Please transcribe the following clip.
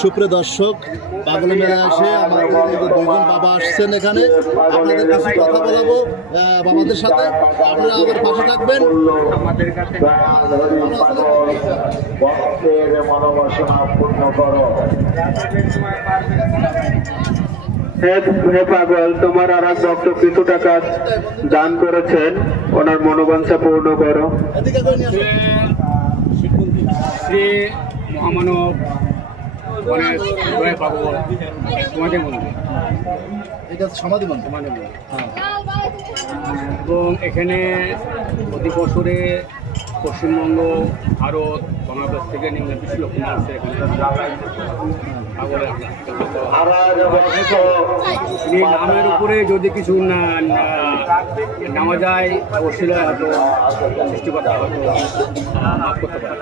সুপ্রিয় দর্শক, পাগলা মেলা আসে আমাদের দুইজন বাবা আসছেন এখানে। আপনাদের কিছু কথা বলাবো বাবাদের সাথে, আপনারা আমার পাশে থাকবেন। আমাদের কাছে ভক্তের মনোবাসনা পূর্ণ করো। হে পাগল, তোমার আর এক ভক্ত কিছু টাকা দান করেছেন, ওনার মনোবাঞ্ছা পূর্ণ করো। শ্রী মহামানব পাগল সমাধি মন্দির, এটা সমাধি মন্দির। এবং এখানে প্রতি বছরে পশ্চিমবঙ্গ, ভারত, বাংলাদেশ থেকে নিম্ন 20 লক্ষ মানুষ এখানে এই নামের উপরে যদি কিছু নেওয়া যায়, অবশ্যই হয়তো সৃষ্টিকর্তা হয়তো মাফ করতে পারে।